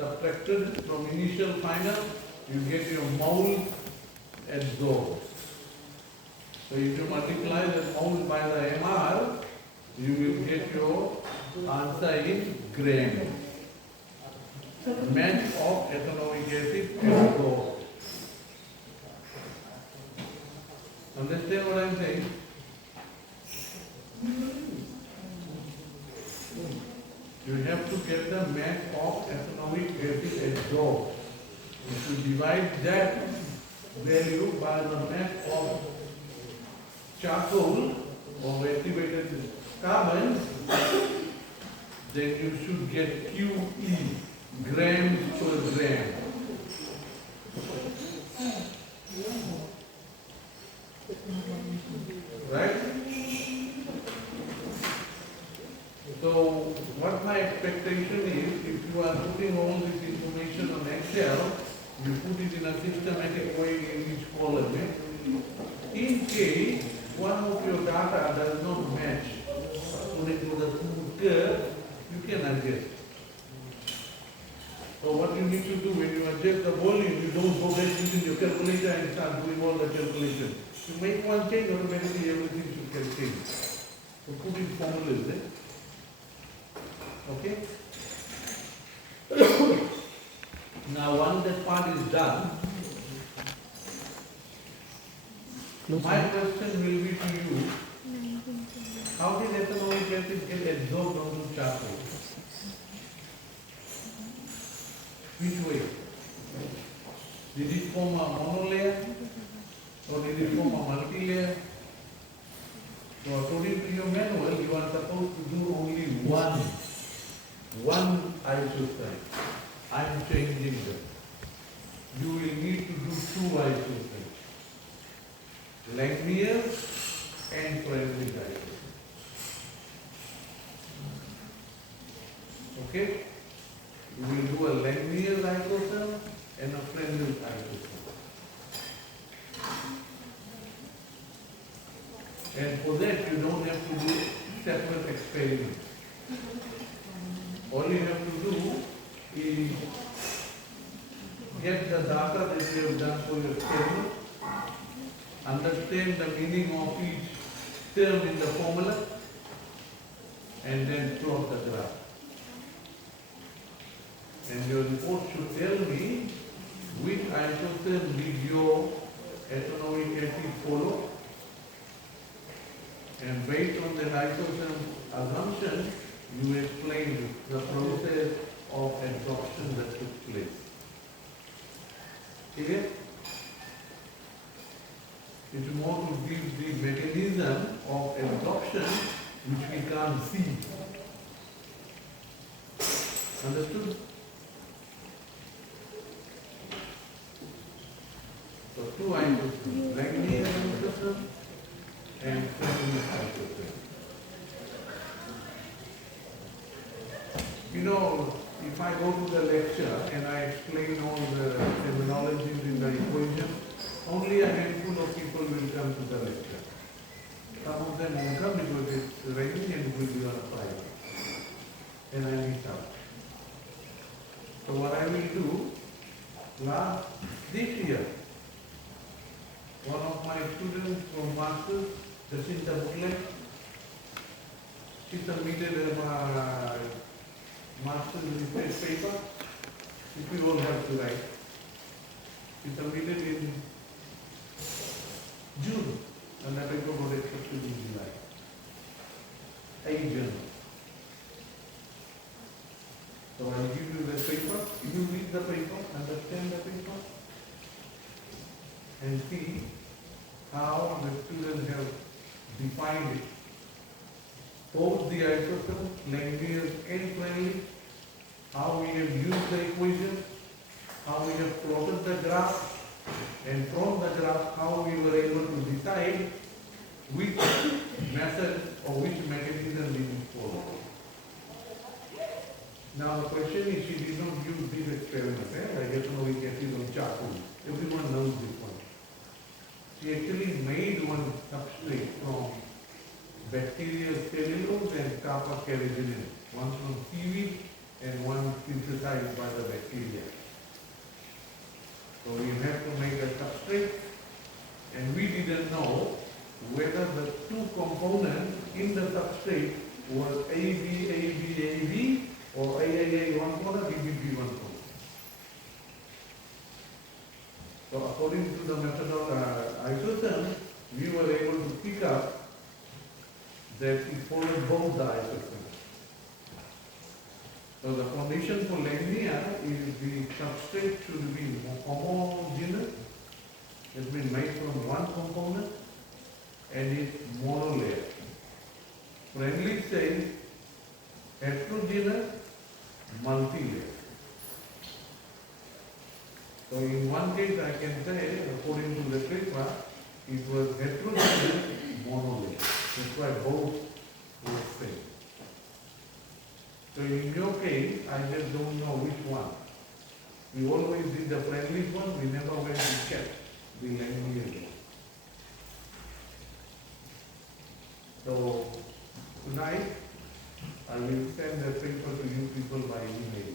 subtracted from initial final, you get your mole adsorbed. So if you multiply the mole by the MR, you will get your answer in gram. Mass of ethanoic acid adsorbed. Understand what I am saying? You have to get the mass of ethanoic acid adsorbed. If you divide that value by the mass of charcoal or activated carbon, then you should get QE, grams per gram. Right? So, what my expectation is, if you are putting all this information on Excel, you put it in a systematic way in each column. In case one of your data does not match according to the smooth curve, you can adjust. So what you need to do when you adjust the volume, you don't go back using your calculator and start doing all the calculations. You make one change, automatically everything should get changed. So put in formulas there. Okay? Now once that part is done, my question will be to you, how did ethanoic acid get absorbed onto charcoal? Which way? Did it form a monolayer or did it form a multi-layer? So according to your manual, you are supposed to do only one isocycle. I am changing them. You will need to do two isocycles. Langmuir and Fresnel isocyle. Okay? You will do a Langmuir isocyle and a Fresnel isocyle. And for that you don't have to do separate experiments. All you have to do is get the data that you have done for your experiment, understand the meaning of each term in the formula, and then plot the graph. And your report should tell me which isotherm did your ethanoic acid follow, and based on the isotherm assumption, you explain the process of adsorption that took place. Clear? It's more to give the mechanism of adsorption which we can't see. Understood? So two isotherms, Langmuir isotherm and Fresnel isotherm. You know, if I go to the lecture and I explain all the terminologies in the equation, only a handful of people will come to the lecture. Some of them won't come because it's raining and it will be on a Friday. And I miss out. So what I will do, this year, one of my students from Masters, Jacinta Butler, she submitted a Master's research paper, which we all have to write. She submitted in June, and the paper was accepted in July. 8 June. So I will give you the paper. You read the paper, understand the paper, and see how the students have defined it. Both the isotherms, Langmuir and Fresnel, how we have used the equation, how we have plotted the graph, and from the graph how we were able to decide which method or which mechanism we will follow. Now the question is, she did not use this experiment, like ethanoic acid on charcoal. Everyone knows this one. She actually made one substrate from bacterial cellulose and kappa carrageenan, one from seaweed and one synthesized by the bacteria. area. So you have to make a substrate, and we didn't know whether the two components in the substrate was AB or AAA one corner, BBB one corner. So according to the methodology isotherm, we were able to pick up that it followed both the isotherms. So the condition for laminar is the substrate should be homogeneous, it's been made from one component, and it's monolayer. Friendly says heterogeneous, multi-layer. So in one case I can say, according to the paper, it was heterogeneous monolayer. That's why both were same. So in your case, I just don't know which one. We always did the friendly one, we never went to check the laminar. So tonight, I will send the paper to you people by email.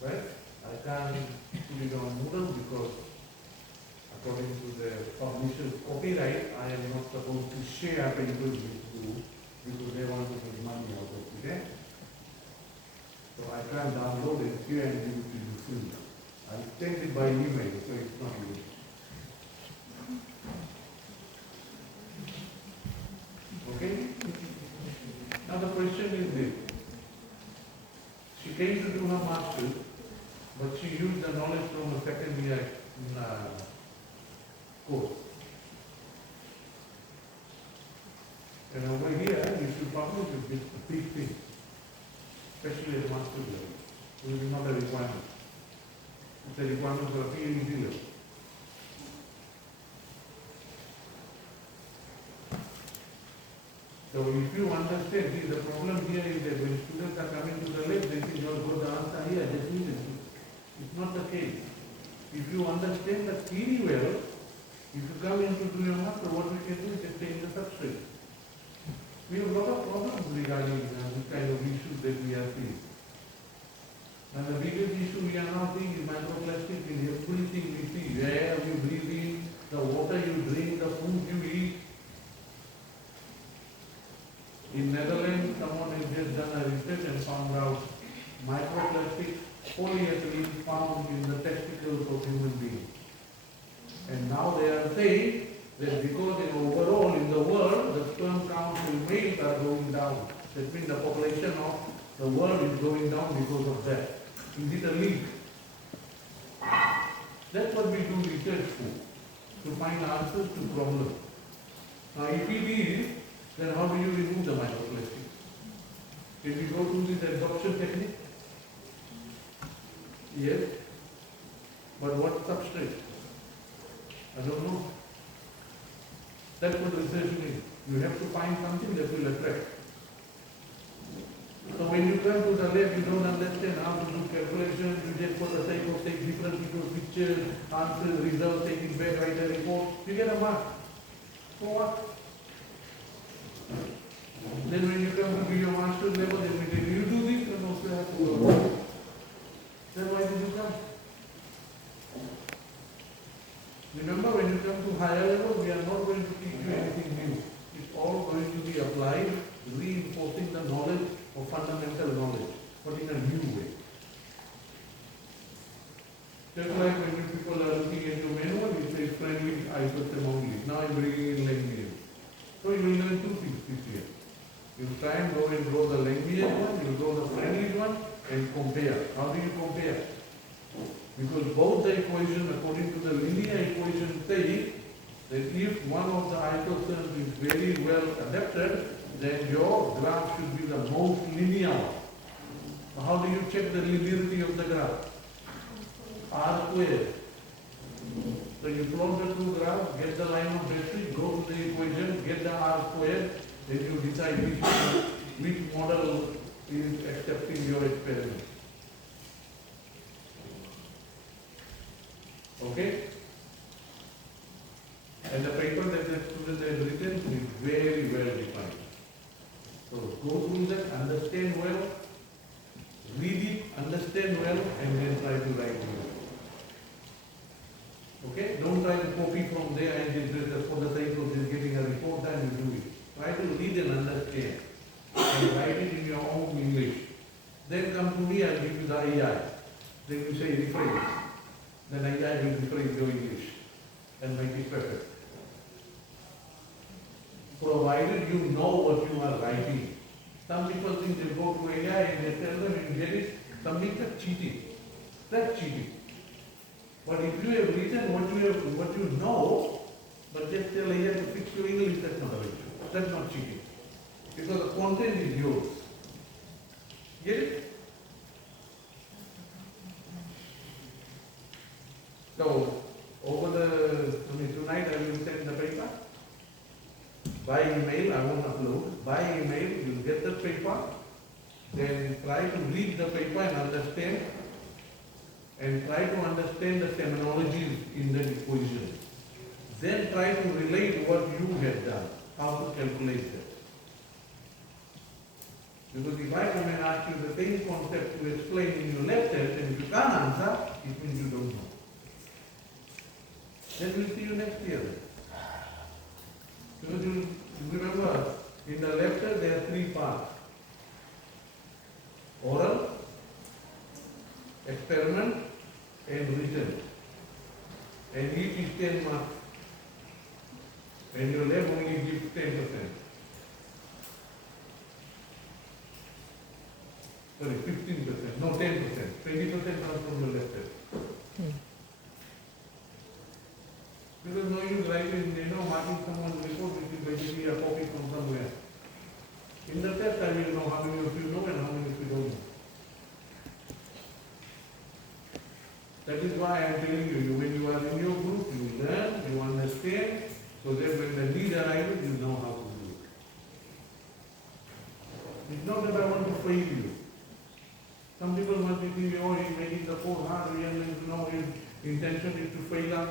Right? I can't put it on Moodle because according to the publisher's copyright, I am not supposed to share papers with you because they want to make money out of it. So I can't download it here and give it to you free. I'll send it by email, so it's not good. Okay? Now the question is this. She came to do her master's, but she used the knowledge from a second year course. And over here, you should publish a big thing, especially at master's level. It is not a requirement. It's a requirement for a PhD level. So if you understand, see, the problem here is that when students are coming to the lab, they think, oh, go the answer here, just need it. It's not the case. If you understand the theory well, if you come into do your master, what we can do is just change the substrate. We have a lot of problems regarding this kind of issues that we are seeing. And the biggest issue we are now seeing is microplastic in everything we see. The air you breathe in, the water you drink, the food you eat. In Netherlands, someone has just done a research and found out microplastic polyethylene found in the testicles of human beings. And now they are saying that because overall in the world, the sperm count in males are going down. That means the population of the world is going down because of that. Is it a link? That's what we do research for, to find answers to problems. Now if it is, then how do you remove the microplastic? Can we go through this adsorption technique? Yes. But what substrate? I don't know. That's what research means. You have to find something that will attract. So when you come to the lab, you don't understand how to do calculations, you just for the sake of take different people's pictures, answers, results, take it back, write a report, you get a mark. For what? Then when you come to be your master's level, they will tell you, do this and also have to go. Then why did you come? Remember, when you come to higher level, we are not going to teach you anything new. It's all going to be applied, reinforcing the knowledge or fundamental knowledge, but in a new way. Just like when you people are looking at your manual, it says friendly isotherm only. Now I'm bringing in laminar. So you will learn two things this year. You try and go and draw the laminar one, you draw the friendly one, and compare. How do you compare? Because both the equations, according to the linear equation, say that if one of the isotherms is very well adapted, then your graph should be the most linear one. How do you check the linearity of the graph? R squared. So you plot the two graphs, get the line of basic, go to the equation, get the R squared, then you decide which model is accepting your experiment. Okay? And the paper that the student has written is very well defined. So go through that, understand well, read it, understand understand well and then try to write it. Okay? Don't try to copy from there and just for the sake of just getting a report done, you do it. Try to read and understand and write it in your own English. Then come to me, I'll give you the AI. Then you say rephrase. Then AI will rephrase your English and make it perfect. Provided you know what you are writing. Some people think they go to AI and they tell them and get it, something that's cheating. That's cheating. But if you have written what you know, but just tell AI to fix your English, that's not a issue. That's not cheating. Because the content is yours. Get it? So, tonight I will send the paper. By email, I won't upload. By email, you'll get the paper. Then try to read the paper and understand. And try to understand the terminologies in the equation. Then try to relate what you have done, how to calculate that. Because if I come and ask you the same concept to explain in your left test and if you can't answer, it means you don't know. Then we'll see you next year. Because you remember, in the left test there are 3 parts. Oral, experiment, and written. And each is 10 marks. And your lab only gives 10%. Sorry, 15%. No, 10%. 20% comes from the left test. Because no use writing, marking someone's report, which is basically a copy from somewhere. In the test, I will know how many of you know and how many of you don't know. That is why I am telling you, when you are in your group, you learn, you understand, so that when the need arises, you know how to do it. It's not that I want to fail you. Some people must be thinking, oh, he's making the course hard, and his intention is to fail us.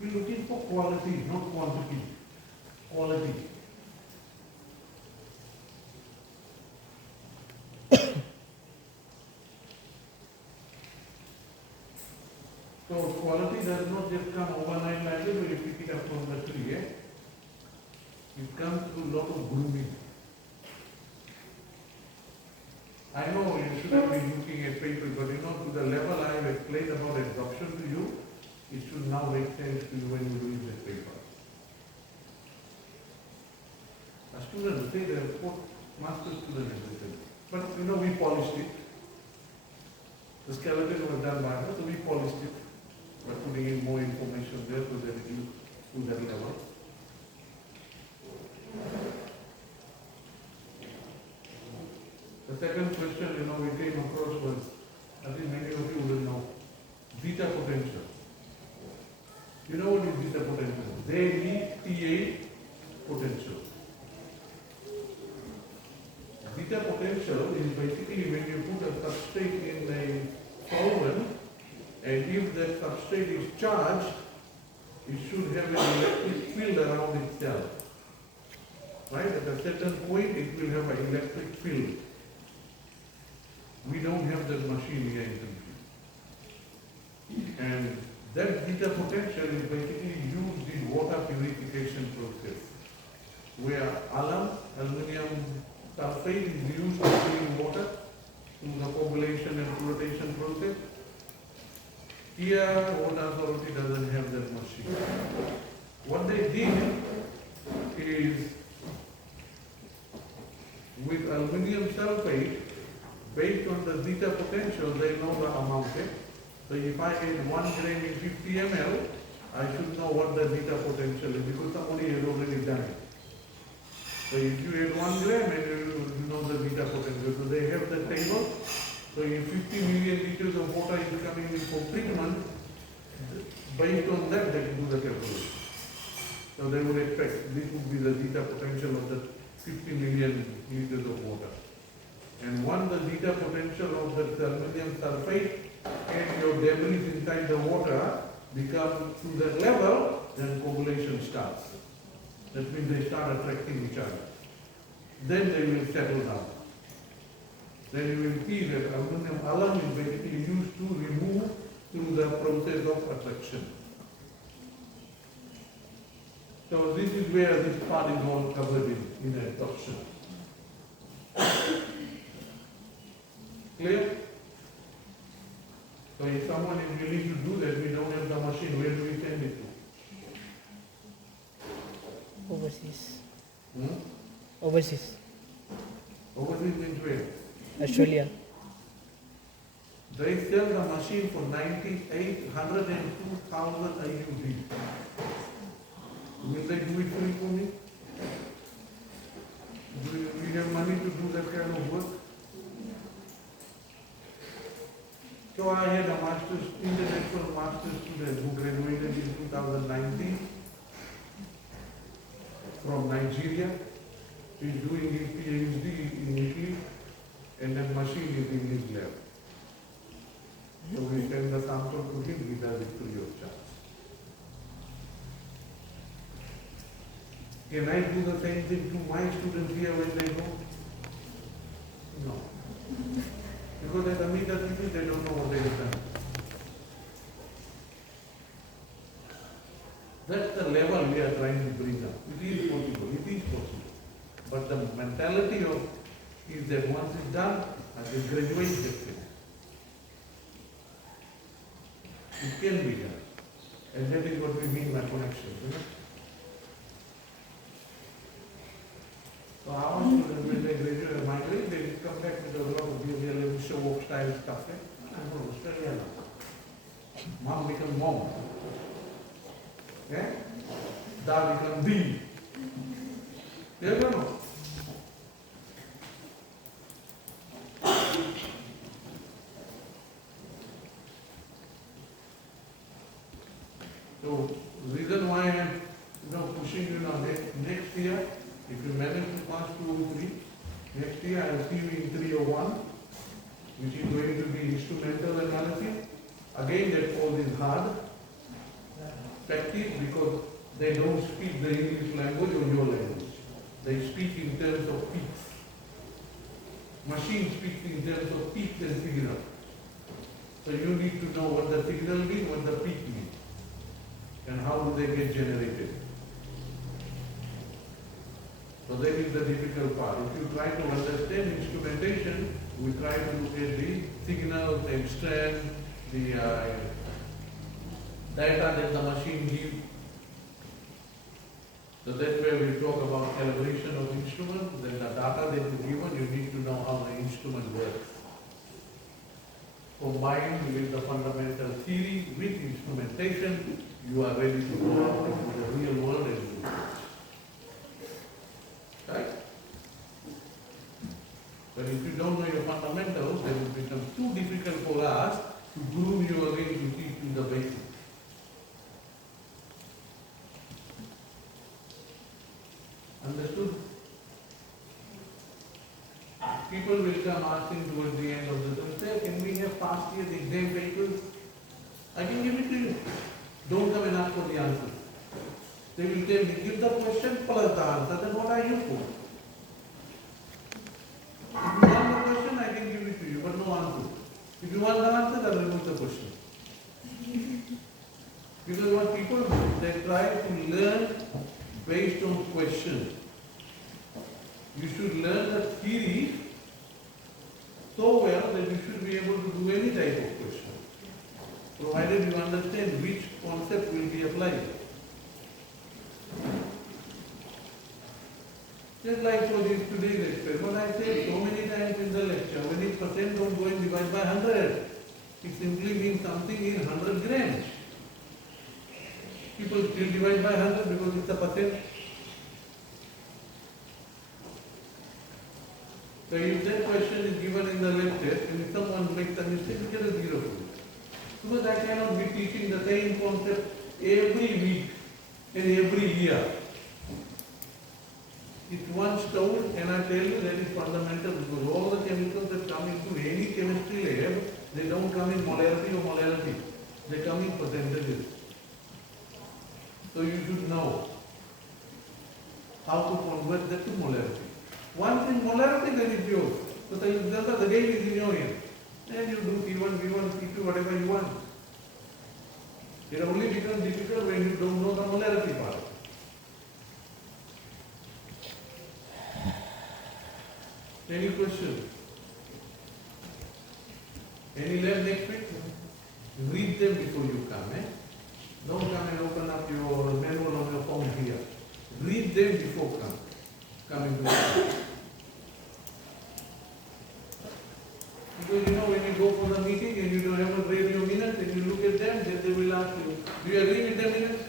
We're looking for quality, not quantity. Quality. So quality does not just come overnight like that, where you pick it up from the tree. It comes through a lot of grooming. I know you should have been looking at papers, but to the level I have explained about adsorption to you, it should now make sense to you when you read this paper. A student will say they have put master student everything. But we polished it. The skeleton was done by us, so we polished it by putting in more information there so that it is to that level. The second question, we came across was, I think many of you will know, zeta potential. You know what is zeta potential? ZETA potential. Zeta potential is basically when you put a substrate in a solvent, and if that substrate is charged, it should have an electric field around itself. Right? At a certain point, it will have an electric field. We don't have that machine here in country. And that zeta potential is basically used in water purification process, where aluminum sulfate is used to clean water through the coagulation and flotation process. Here, water authority doesn't have that machine. What they did is, with aluminum sulfate, based on the zeta potential, they know the amount. So if I add 1 gram in 50 ml, I should know what the zeta potential is because somebody has already done it. So if you add 1 gram and you know the zeta potential, so they have the table. So if 50 million liters of water is coming in for treatment, based on that they can do the calculation. So they would expect this would be the zeta potential of the 50 million liters of water. And once the zeta potential of the aluminum sulfate and your debris inside the water become to that level, then coagulation starts. That means they start attracting each other. Then they will settle down. then you will see that aluminum alum is basically used to remove through the process of adsorption. So this is where this part is all covered in adsorption. Clear? So if someone is willing to do that, we don't have the machine, where do we send it to? Overseas. Hmm? Overseas. Overseas means where? Australia. They sell the machine for 102,000 AUD. Will they do it free for me? Do we have money to do that kind of work? So I had a international master's student who graduated in 2019 from Nigeria. He's doing his PhD in Italy, and that machine is in his lab. So we send the sample to him, he does it free of charge. Can I do the same thing to my students here when they go? No. Because at Amita City, they don't know what they have done. That's the level we are trying to bring up. It is possible, it is possible. But the mentality of is that once it's done, I will graduate that thing. It can be done. And that is what we mean by connection. So our students, when they graduate or migrate, they come back with a lot of behavioral show-off style stuff. I'm from Australia now. Mom become mom. Yeah? Dad become D. You ever know? So, reason why I am pushing you now, next year, if you manage to pass 203, next year I will see you in 301, which is going to be instrumental analysis. Again, that course is hard. Practice, because they don't speak the English language or your language. They speak in terms of peaks. Machine speaks in terms of peaks and signal. So you need to know what the signal means, what the peak means, and how do they get generated. So that is the difficult part. If you try to understand instrumentation, we try to look at the signals, the strength, the data that the machine gives. So that's where we talk about calibration of instrument. Then the data that is given, you need to know how the instrument works. Combined with the fundamental theory, with instrumentation, you are ready to go out into the real world and do it. Right? But if you don't know your fundamentals, then it becomes too difficult for us to groom you again to teach you the basics. Understood? People will come asking towards the end of the semester, can we have past year's exam papers? I can give it to you. Don't come and ask for the answer. They will tell me, give the question plus the answer, then what are you for? If you want the question, I can give it to you, but no answer. If you want the answer, I'll remove the question. Because what people do, they try to learn based on questions. You should learn the theory so well that you should be able to do any type of question, provided you understand which concept will be applied. Just like for this today's experiment, I said so many times in the lecture, when it's percent, don't go and divide by 100. It simply means something is 100 grams. People still divide by 100 because it's a percent. So if that question is given in the lecture, and if someone makes a mistake, you get a 0 for it. Because I cannot be teaching the same concept every week and every year. It's one stone, and I tell you that is fundamental, because all the chemicals that come into any chemistry lab, they don't come in molarity or molarity. They come in percentages. So you should know how to convert that to molarity. Once in molarity, then it's yours. So the game is in your hand. And you do P1, V1, P2, whatever you want. It only becomes difficult when you don't know the molarity part. Any question? Any lab next week? Read them before you come. Don't come and open up your manual on your phone here. Read them before coming to class. Because when you go for the meeting and you don't have a read your minutes and you look at them, then they will ask you, do you agree with the minutes?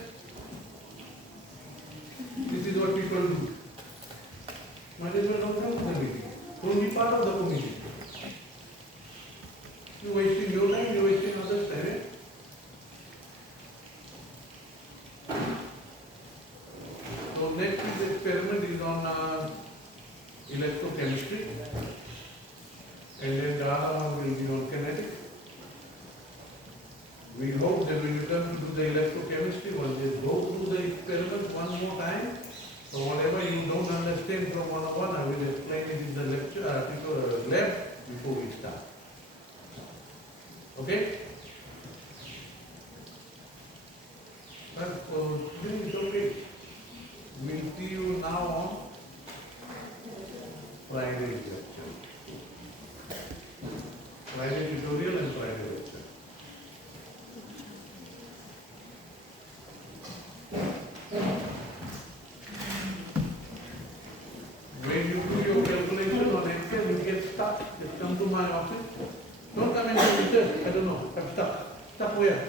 This is what people do. Might as well not come to the meeting. Don't be part of the committee. You're wasting your time, you're wasting others' time. So next week's experiment is on electrochemistry. And then the other one will be on kinetics. We hope that when you come to do the electrochemistry, one day go through the experiment one more time. So whatever you don't understand from 101, I will explain it in the lecture, lab before we start. Okay? But for this is okay. We'll see you now on Friday lecture. Friday tutorial and Friday lecture. When you do your calculation on Excel, you get stuck. Just come to my office. Don't come and say, teacher, I don't know, I'm stuck. Stuck where?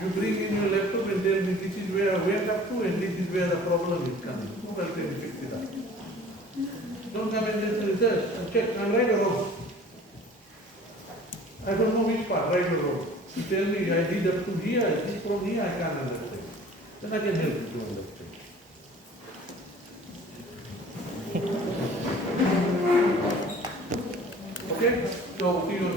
You bring in your laptop and tell me this is where I went up to and this is where the problem is coming. Who can fix it up? Don't come and just research and check, I'm right or wrong. I don't know which part, right or wrong. You tell me I did up to here, this from here, I can't understand. Then I can help you to understand. Okay? So, see you